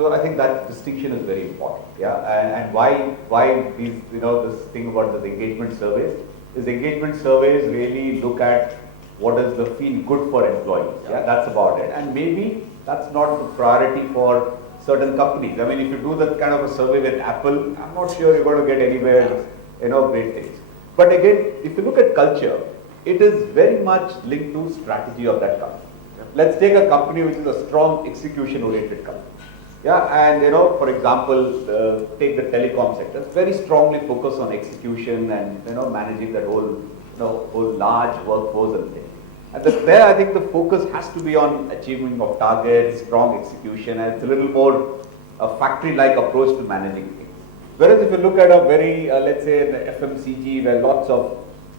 So I think that distinction is very important. Yeah, and why these this thing about the engagement surveys is engagement surveys really look at what is the feel good for employees. Yeah, that's about it. And maybe that's not the priority for certain companies. I mean, if you do that kind of a survey with Apple, I'm not sure you're going to get anywhere, great things. But again, if you look at culture, it is very much linked to strategy of that company. Let's take a company which is a strong execution-oriented company. Yeah, and for example, take the telecom sector. It's very strongly focused on execution and managing that whole large workforce and things. And there, I think the focus has to be on achievement of targets, strong execution, and it's a little more a factory-like approach to managing things. Whereas if you look at a very, let's say, in the FMCG, where lots of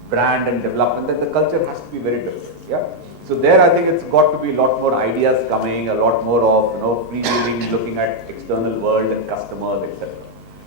brand and development, then the culture has to be very different. Yeah. So there, I think it's got to be a lot more ideas coming, a lot more of freewheeling, looking at external world and customers, etc.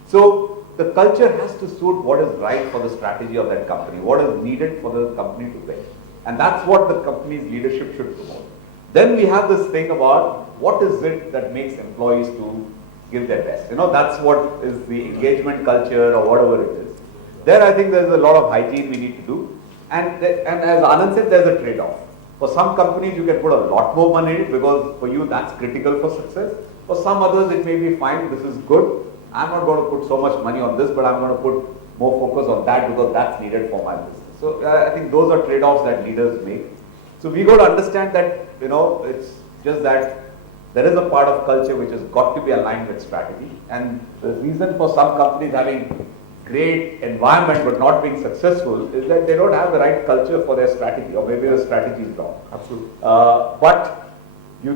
So the culture has to suit what is right for the strategy of that company, what is needed for the company to win. And that's what the company's leadership should promote. Then we have this thing about what is it that makes employees to give their best. That's what is the engagement culture or whatever it is. There I think there's a lot of hygiene we need to do. And as Anand said, there's a trade-off. For some companies, you can put a lot more money in it because for you that's critical for success. For some others, it may be fine, this is good. I'm not going to put so much money on this, but I'm going to put more focus on that because that's needed for my business. So I think those are trade-offs that leaders make. So we got to understand that, it's just that there is a part of culture which has got to be aligned with strategy. And the reason for some companies having great environment but not being successful is that they don't have the right culture for their strategy, or maybe the strategy is wrong. Absolutely.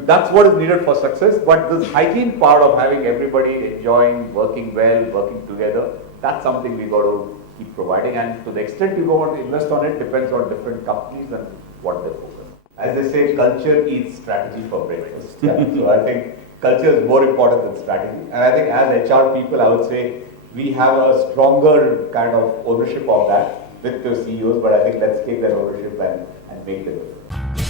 That's what is needed for success. But this hygiene part of having everybody enjoying, working well, working together, that's something we got to keep providing. And to the extent you want to invest on it depends on different companies and what they focus. As they say, culture eats strategy for breakfast. Yeah. So I think culture is more important than strategy. And I think as HR people, I would say we have a stronger kind of ownership of that with the CEOs. But I think let's take that ownership and make the difference.